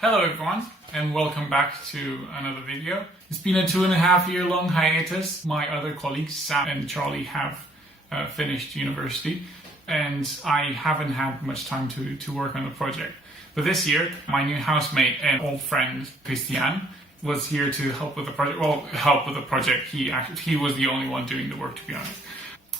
Hello everyone, and welcome back to another video. It's been a 2.5-year long hiatus. My other colleagues, Sam and Charlie, have finished university, and I haven't had much time to work on the project. But this year, my new housemate and old friend, Cristian, was here to help with the project. Well, help with the project. He was the only one doing the work, to be honest.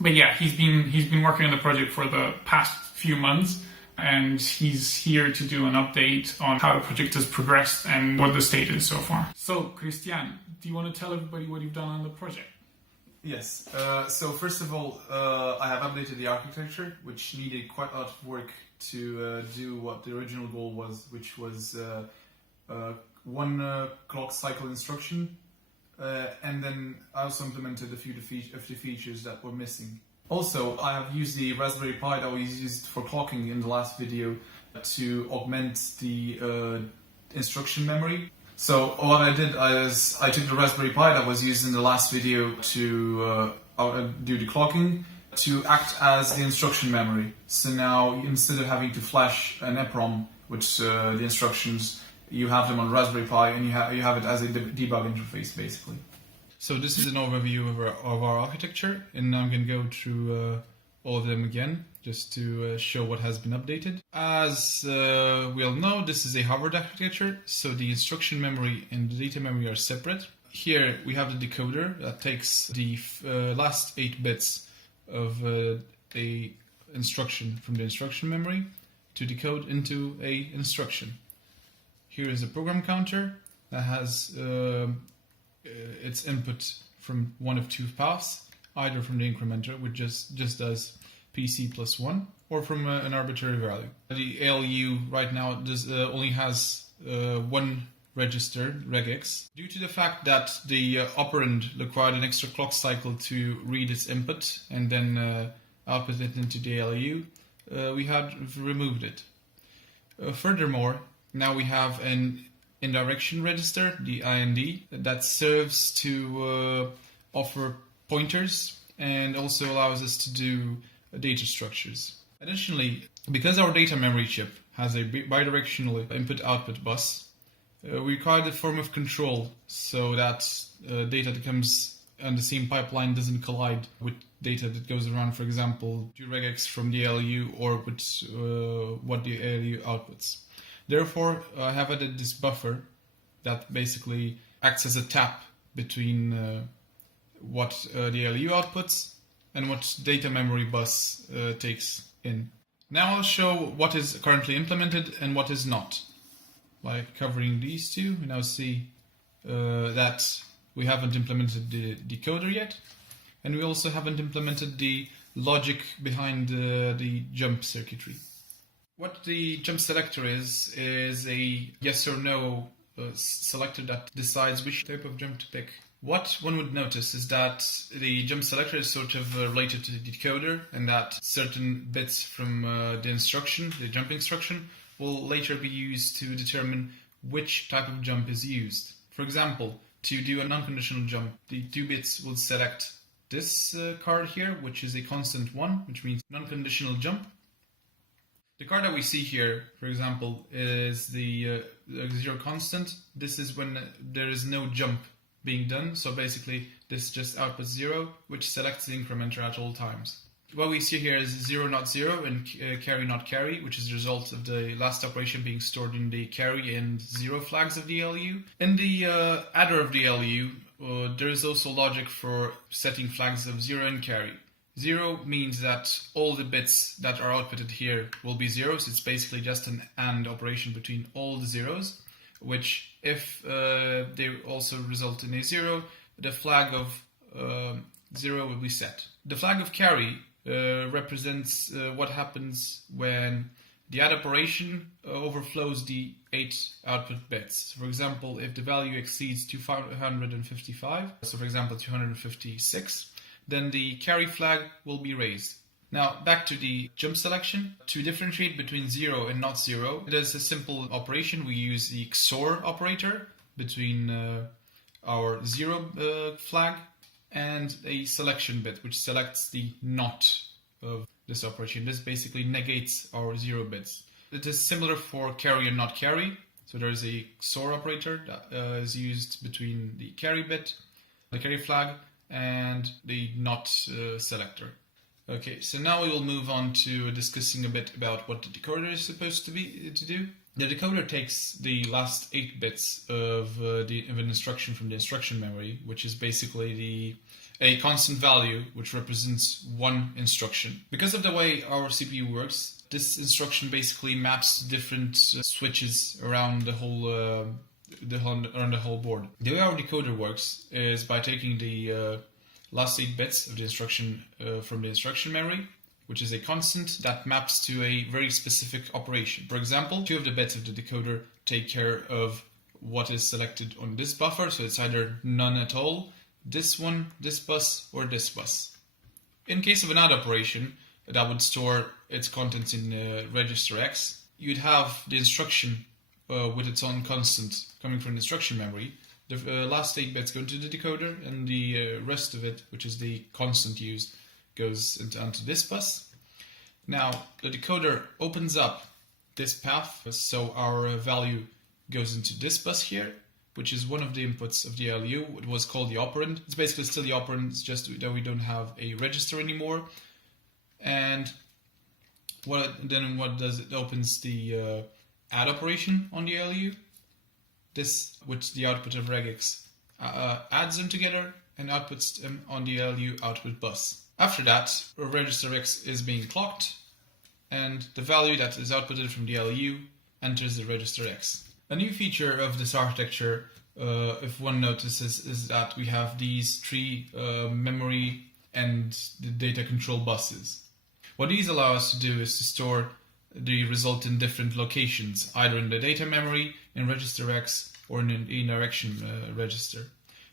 But yeah, he's been working on the project for the past few months, and he's here to do an update on how the project has progressed and what the state is so far. So, Cristian, do you want to tell everybody what you've done on the project? Yes. So first of all, I have updated the architecture, which needed quite a lot of work to do what the original goal was, which was one clock cycle instruction, and then I also implemented a few of the features that were missing. Also, I have used the Rasperry Pi that we used for clocking in the last video to augment the instruction memory. So what I did is I took the Raspberry Pi that was used in the last video to do the clocking to act as the instruction memory. So now instead of having to flash an EPROM, which the instructions, you have them on Raspberry Pi and you have it as a debug interface basically. So this is an overview of our architecture, and now I'm going to go through all of them again, just to show what has been updated. As we all know, this is a Harvard architecture, so the instruction memory and the data memory are separate. Here we have the decoder that takes the last 8 bits of a instruction from the instruction memory to decode into a instruction. Here is a program counter that has its input from one of 2 paths, either from the incrementer, which just does PC plus 1, or from an arbitrary value. The ALU right now only has one register, regex. Due to the fact that the operand required an extra clock cycle to read its input and then output it into the ALU, we had removed it. Furthermore, now we have an indirection register, the IND, that serves to offer pointers and also allows us to do data structures. Additionally, because our data memory chip has a bidirectional input-output bus, we require the form of control so that data that comes on the same pipeline doesn't collide with data that goes around, for example, to regex from the ALU or with what the ALU outputs. Therefore, I have added this buffer that basically acts as a tap between what the ALU outputs and what data memory bus takes in. Now I'll show what is currently implemented and what is not. By covering these two, we now see that we haven't implemented the decoder yet, and we also haven't implemented the logic behind the jump circuitry. What the jump selector is a yes or no selector that decides which type of jump to pick. What one would notice is that the jump selector is sort of related to the decoder, and that certain bits from the instruction, the jump instruction, will later be used to determine which type of jump is used. For example, to do a non-conditional jump, the 2 bits will select this card here, which is a constant 1, which means non-conditional jump. The card that we see here, for example, is the 0 constant. This is when there is no jump being done, so basically this just outputs 0, which selects the incrementer at all times. What we see here is 0 not 0 and carry not carry, which is the result of the last operation being stored in the carry and 0 flags of the LU. In the adder of the LU, there is also logic for setting flags of 0 and carry. 0 means that all the bits that are outputted here will be zeros. It's basically just an AND operation between all the zeros, which if they also result in a 0, the flag of 0 will be set. The flag of carry represents what happens when the add operation overflows the 8 output bits. For example, if the value exceeds 255, so for example 256, then the carry flag will be raised. Now back to the jump selection. To differentiate between 0 and not 0, it is a simple operation. We use the XOR operator between our 0 flag and a selection bit, which selects the not of this operation. This basically negates our 0 bits. It is similar for carry and not carry. So there's a XOR operator that is used between the carry bit, the carry flag, and the NOT selector. Okay, so now we will move on to discussing a bit about what the decoder is supposed to do. The decoder takes the last 8 bits of an instruction from the instruction memory, which is basically a constant value which represents one instruction. Because of the way our CPU works, this instruction basically maps different switches around the whole board. The way our decoder works is by taking the last 8 bits of the instruction from the instruction memory, which is a constant that maps to a very specific operation. For example, 2 of the bits of the decoder take care of what is selected on this buffer, so it's either none at all, this one, this bus, or this bus. In case of an add operation that would store its contents in register X, you'd have the instruction with its own constant coming from the instruction memory. The last 8 bits go into the decoder, and the rest of it, which is the constant used, goes onto this bus. Now, the decoder opens up this path, so our value goes into this bus here, which is one of the inputs of the ALU. It was called the operand. It's basically still the operand, it's just that we don't have a register anymore. And what does it? Opens the add operation on the ALU. This, which the output of regex adds them together and outputs them on the ALU output bus. After that, register X is being clocked, and the value that is outputted from the ALU enters the register X. A new feature of this architecture, if one notices, is that we have these 3 memory and the data control buses. What these allow us to do is to store the result in different locations, either in the data memory, in register X, or in an indirection register.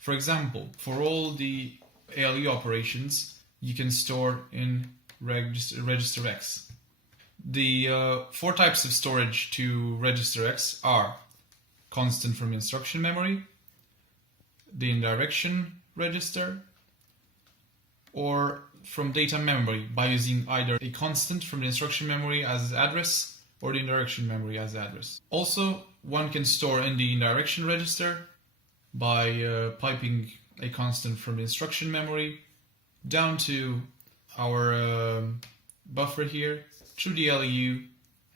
For example, for all the ALU operations, you can store in register X. The 4 types of storage to register X are constant from instruction memory, the indirection register, or from data memory by using either a constant from the instruction memory as address or the indirection memory as address. Also, one can store in the indirection register by piping a constant from the instruction memory down to our buffer here, through the ALU,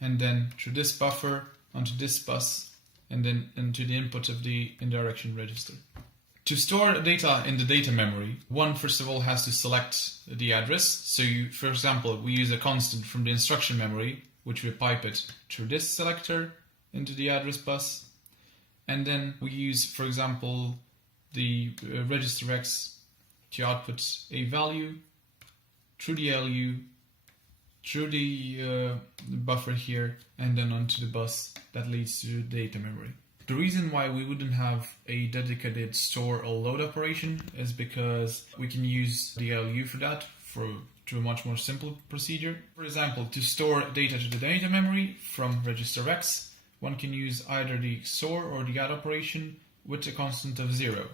and then through this buffer onto this bus, and then into the input of the indirection register. To store data in the data memory, one first of all has to select the address. So for example, we use a constant from the instruction memory, which we pipe it through this selector into the address bus. And then we use, for example, the register X to output a value through the ALU, through the buffer here, and then onto the bus that leads to the data memory. The reason why we wouldn't have a dedicated store or load operation is because we can use the ALU for that, to a much more simple procedure. For example, to store data to the data memory from register X, one can use either the XOR or the add operation with a constant of 0.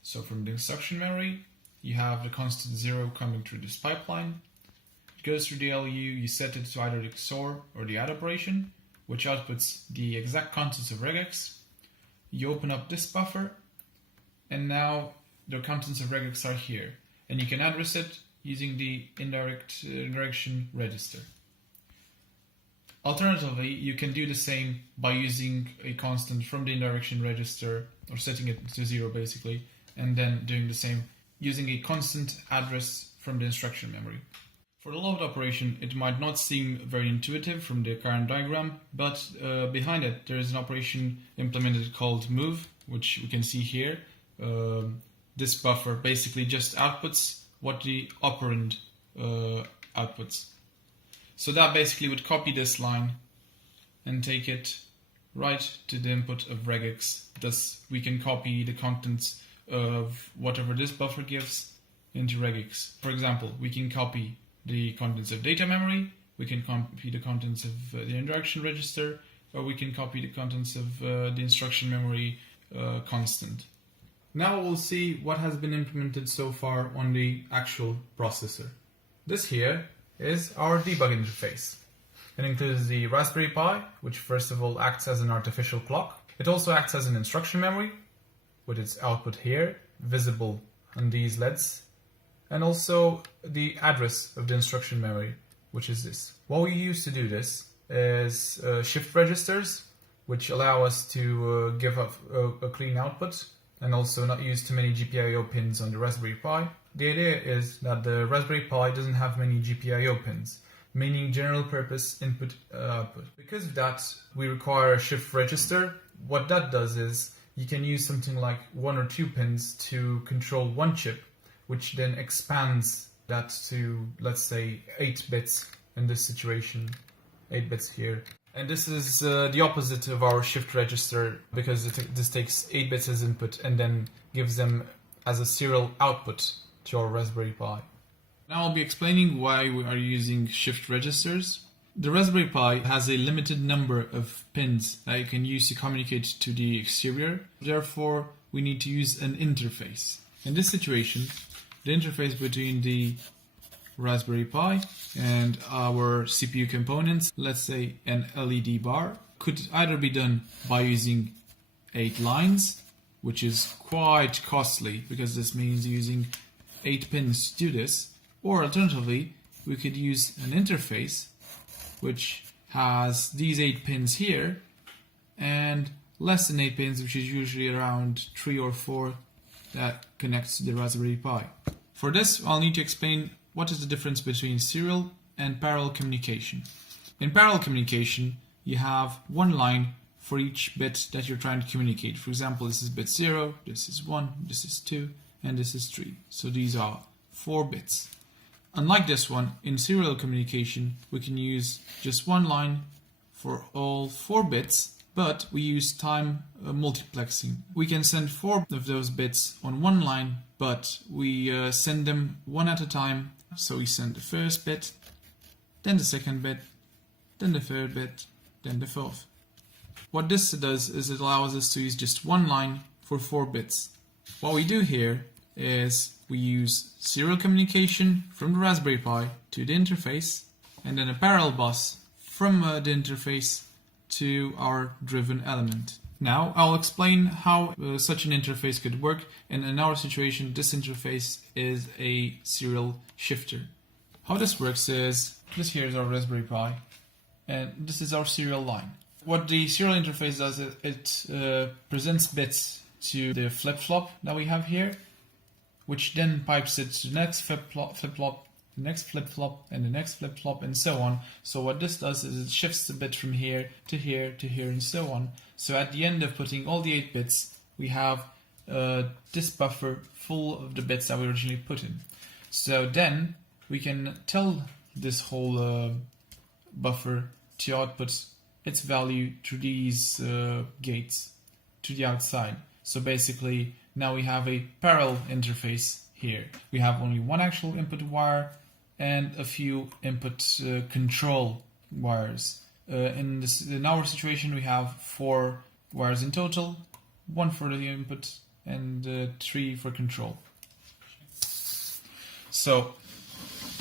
So from the instruction memory, you have the constant 0 coming through this pipeline. It goes through the ALU, you set it to either the XOR or the add operation, which outputs the exact contents of regex. You open up this buffer, and now the contents of regex are here, and you can address it using the indirection register. Alternatively, you can do the same by using a constant from the indirection register, or setting it to 0 basically, and then doing the same using a constant address from the instruction memory. For the load operation, it might not seem very intuitive from the current diagram, but behind it there is an operation implemented called move, which we can see here. This buffer basically just outputs what the operand outputs. So that basically would copy this line and take it right to the input of regex. Thus we can copy the contents of whatever this buffer gives into regex. For example, we can copy the contents of data memory, we can copy the contents of the indirection register, or we can copy the contents of the instruction memory constant. Now we'll see what has been implemented so far on the actual processor. This here is our debug interface. It includes the Raspberry Pi, which first of all acts as an artificial clock. It also acts as an instruction memory, with its output here, visible on these LEDs, and also the address of the instruction memory, which is this. What we use to do this is shift registers, which allow us to give a clean output and also not use too many GPIO pins on the Raspberry Pi. The idea is that the Raspberry Pi doesn't have many GPIO pins, meaning general purpose input output. Because of that, we require a shift register. What that does is you can use something like 1 or 2 pins to control one chip, which then expands that to, let's say, 8 bits in this situation, 8 bits here. And this is the opposite of our shift register, because this takes 8 bits as input and then gives them as a serial output to our Raspberry Pi. Now I'll be explaining why we are using shift registers. The Raspberry Pi has a limited number of pins that you can use to communicate to the exterior. Therefore, we need to use an interface. In this situation, the interface between the Raspberry Pi and our CPU components, let's say an LED bar, could either be done by using 8 lines, which is quite costly because this means using 8 pins to do this, or alternatively, we could use an interface which has these 8 pins here and less than 8 pins, which is usually around 3 or 4 that connects to the Raspberry Pi. For this, I'll need to explain what is the difference between serial and parallel communication. In parallel communication, you have one line for each bit that you're trying to communicate. For example, this is bit 0, this is 1, this is 2, and this is 3. So these are 4 bits. Unlike this one, in serial communication, we can use just one line for all 4 bits, but we use time multiplexing. We can send 4 of those bits on one line, but we send them one at a time. So we send the first bit, then the second bit, then the third bit, then the fourth. What this does is it allows us to use just one line for 4 bits. What we do here is we use serial communication from the Raspberry Pi to the interface, and then a parallel bus from the interface to our driven element. Now I'll explain how such an interface could work, and in our situation this interface is a serial shifter. How this works is, this here is our Raspberry Pi and this is our serial line. What the serial interface does is it presents bits to the flip-flop that we have here, which then pipes it to the next flip-flop, the next flip-flop, and the next flip-flop, and so on. So what this does is it shifts the bit from here to here to here, and so on. So at the end of putting all the 8 bits, we have this buffer full of the bits that we originally put in. So then we can tell this whole buffer to output its value to these gates to the outside. So basically now we have a parallel interface here. We have only one actual input wire and a few input control wires. In our situation, we have 4 wires in total, 1 for the input and 3 for control. So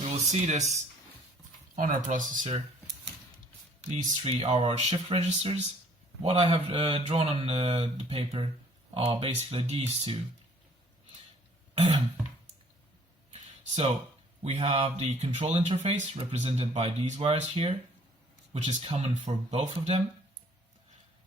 we will see this on our processor. These 3 are our shift registers. What I have drawn on the paper are basically these 2. So we have the control interface represented by these wires here, which is common for both of them.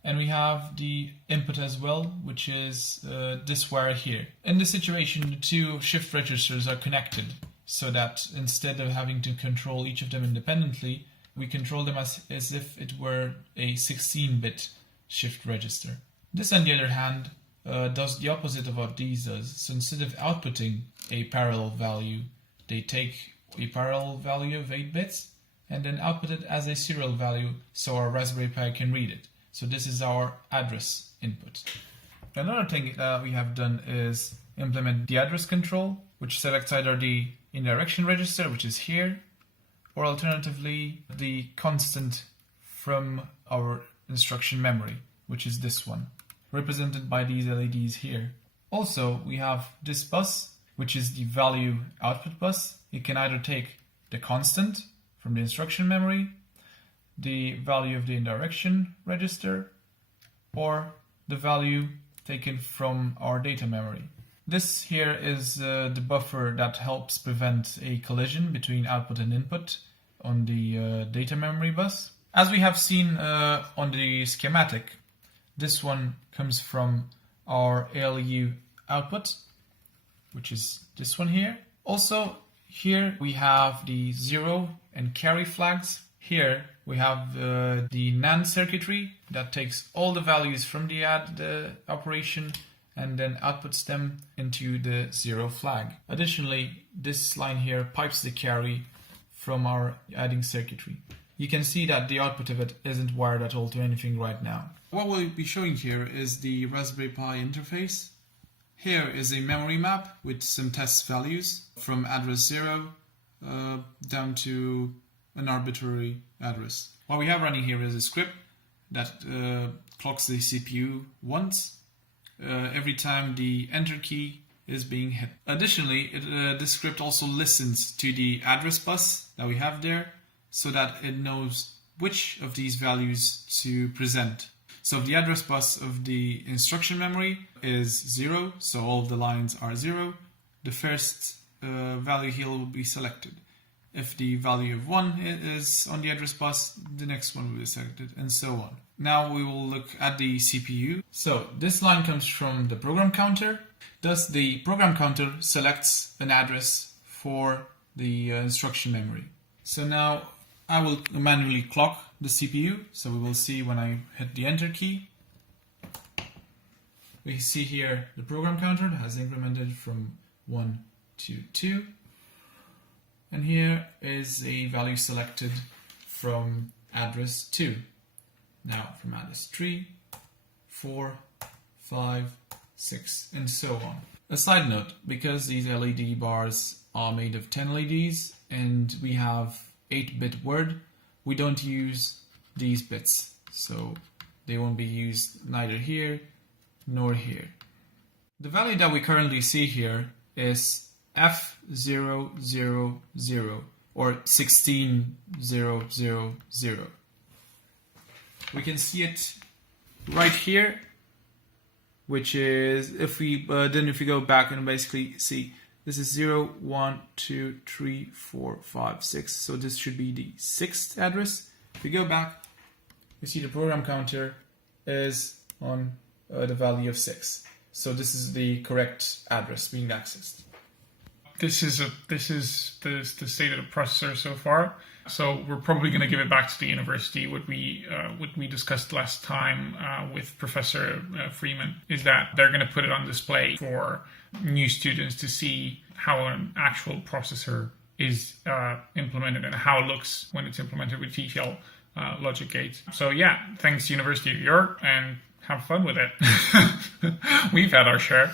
And we have the input as well, which is this wire here. In this situation, the 2 shift registers are connected, so that instead of having to control each of them independently, we control them as if it were a 16-bit shift register. This, on the other hand, does the opposite of what these does. So instead of outputting a parallel value, they take a parallel value of 8 bits and then output it as a serial value so our Raspberry Pi can read it. So this is our address input. Another thing that we have done is implement the address control, which selects either the indirection register, which is here, or alternatively the constant from our instruction memory, which is this one, represented by these LEDs here. Also, we have this bus, which is the value output bus. It can either take the constant from the instruction memory, the value of the indirection register, or the value taken from our data memory. This here is the buffer that helps prevent a collision between output and input on the data memory bus. As we have seen on the schematic, this one comes from our ALU output, which is this one here. Also, here we have the 0 and carry flags. Here we have the NAND circuitry that takes all the values from the add operation and then outputs them into the 0 flag. Additionally, this line here pipes the carry from our adding circuitry. You can see that the output of it isn't wired at all to anything right now. What we'll be showing here is the Raspberry Pi interface. Here is a memory map with some test values from address 0 down to an arbitrary address. What we have running here is a script that clocks the CPU once every time the enter key is being hit. Additionally, this script also listens to the address bus that we have there so that it knows which of these values to present. So if the address bus of the instruction memory is 0, so all of the lines are 0, the first value here will be selected. If the value of 1 is on the address bus, the next one will be selected, and so on. Now we will look at the CPU. So this line comes from the program counter. Thus the program counter selects an address for the instruction memory. So now I will manually clock the CPU. So we will see when I hit the enter key. We see here the program counter has incremented from 1 to 2. And here is a value selected from address 2. Now from address 3, 4, 5, 6, and so on. A side note, because these LED bars are made of 10 LEDs and we have 8-bit word, we don't use these bits. So they won't be used neither here nor here. The value that we currently see here is F000 or 16000. We can see it right here, which is if we go back and basically see this is 0, 1, 2, 3, 4, 5, 6. So this should be the 6th address. If we go back, we see the program counter is on the value of 6. So this is the correct address being accessed. This is the state of the processor so far. So we're probably going to give it back to the university. What we discussed last time with Professor Freeman is that they're going to put it on display for new students to see how an actual processor is implemented and how it looks when it's implemented with TTL logic gates. So yeah, thanks University of York, and have fun with it. We've had our share.